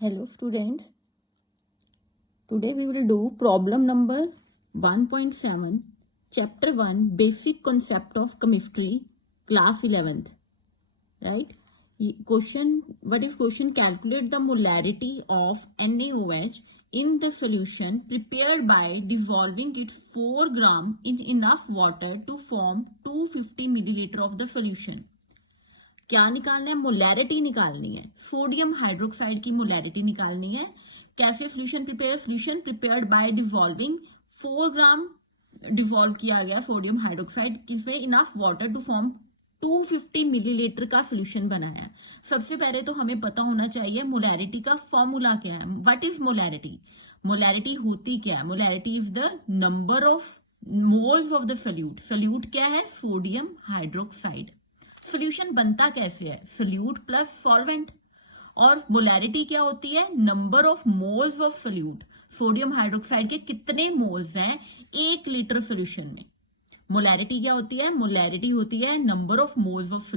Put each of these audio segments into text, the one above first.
Hello students, today we will do problem number 1.7, chapter 1, basic concept of chemistry, class 11th, right? Question, what is question? Calculate the molarity of NaOH in the solution prepared by dissolving it 4 gram in enough water to form 250 milliliter of the solution. क्या निकालना है? Molarity निकालनी है, sodium hydroxide की molarity निकालनी है. कैसे solution prepared by dissolving 4 gram dissolve किया गया सोडियम हाइड्रोक्साइड किसमें enough water to form 250 millilitre का सोल्यूशन बनाया है. सबसे पहले तो हमें पता होना चाहिए मोलैरिटी का फॉर्मूला क्या है. What is molarity? मोलैरिटी होती क्या है? Molarity is the number of moles of the solute. Solute क्या है? Sodium hydroxide. सोल्यूशन बनता कैसे है? Solute plus solvent. और मोलैरिटी क्या होती है? Number of moles of solute. Sodium hydroxide के कितने मोल्स हैं 1 लीटर सोल्यूशन में. मोलैरिटी क्या होती है? मोलैरिटी होती है number of moles of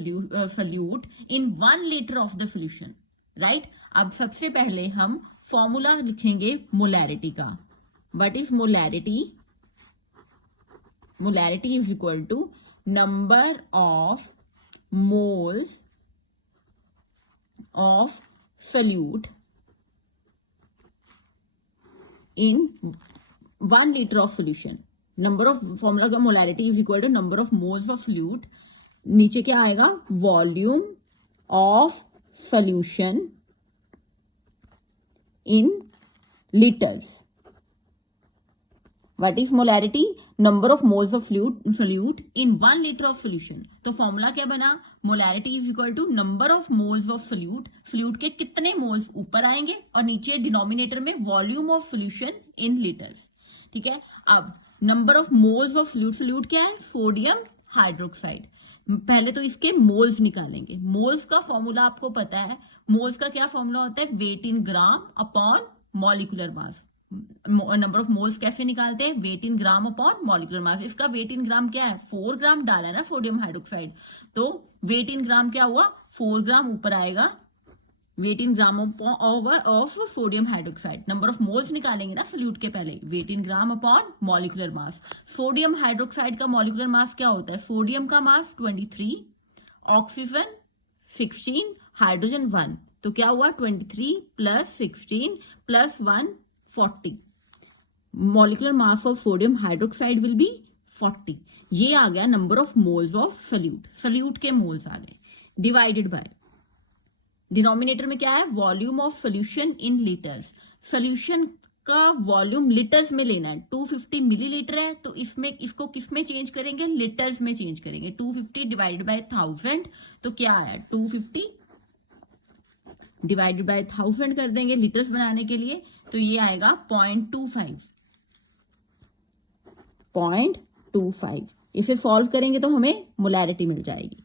solute in 1 litre of the solution, right. अब सबसे पहले हम फॉर्मूला लिखेंगे मोलैरिटी का. What is molarity? Molarity is equal to number of moles of solute in 1 liter of solution. Number of formula का molarity is equal to number of moles of solute. नीचे क्या आएगा? Volume of solution in litres. What is molarity? Number of moles of solute in 1 liter of solution. तो formula क्या बना? Molarity is equal to number of moles of solute. Solute के कितने moles ऊपर आएंगे और नीचे डिनोमिनेटर में volume of solution in litres. ठीक है. अब number of moles of solute. Solute क्या है? Sodium hydroxide. पहले तो इसके मोल्स निकालेंगे. मोल्स का फॉर्मूला आपको पता है. मोल्स का क्या फॉर्मूला होता है? Weight in gram upon molecular mass. Number of moles कैसे निकालते हैं? Weight in gram upon molecular mass. इसका वेट इन ग्राम क्या है? 4 ग्राम डाला है ना सोडियम हाइड्रोक्साइड, तो वेट इन ग्राम क्या हुआ? 4 ग्राम ऊपर आएगा. Weight in gram of sodium hydroxide. Number of moles निकालेंगे ना सोल्यूट के पहले. Weight in gram upon molecular mass. Sodium hydroxide का मॉलिक्यूलर मास क्या होता है? सोडियम का मास 23, ऑक्सीजन 16, हाइड्रोजन 1. तो क्या हुआ? 23 plus 16 plus 1 40. Molecular mass of sodium hydroxide will be 40. ये आ गया number of moles of solute. Solute के मोल्स आ गए. डिवाइडेड बाय डिनोमिनेटर में क्या है? Volume of solution in litres. Solution का वॉल्यूम लीटर्स में लेना है. 250 मिलीलीटर है तो इसमें इसको किस में चेंज करेंगे? लीटर्स में चेंज करेंगे. 250 डिवाइडेड बाय 1000 तो क्या आया? 250 डिवाइडेड बाय 1000 कर देंगे लीटर्स बनाने के लिए, तो ये आएगा 0.25. इसे सॉल्व करेंगे तो हमें मोलैरिटी मिल जाएगी.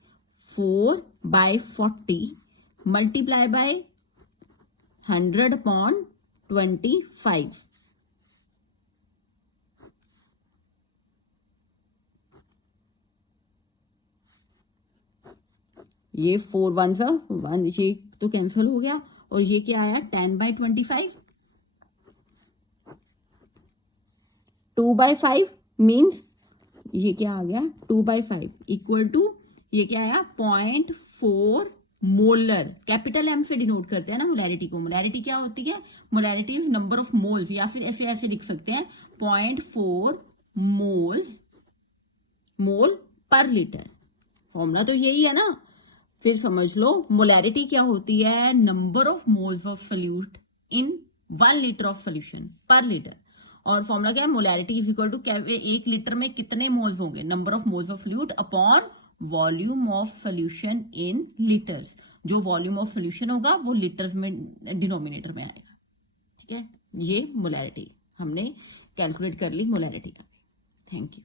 4/40 मल्टीप्लाई बाय 100/25. ये 4 1 सा 1, ये तो कैंसिल हो गया. और ये क्या आया? 10/25. 2/5 मीन्स ये क्या आ गया? 2/5 इक्वल टू ये क्या आया? 0.4 मोलर. कैपिटल एम से डिनोट करते हैं ना मोलैरिटी को. मोलैरिटी क्या होती है? Molarity is number of moles, या फिर ऐसे लिख सकते हैं 0.4 मोल पर लीटर. फॉर्मूला तो यही है ना. फिर समझ लो मोलैरिटी क्या होती है? Number of moles of solute in 1 litre of solution per litre. और फॉर्मूला क्या है? Molarity is equal to 1 litre में कितने मोल्स होंगे? Number of moles of solute upon volume of solution in litres. जो वॉल्यूम ऑफ सोल्यूशन होगा वो litres में डिनोमिनेटर में आएगा. ठीक है. ये मोलैरिटी हमने कैलकुलेट कर ली. मोलैरिटी. Thank you.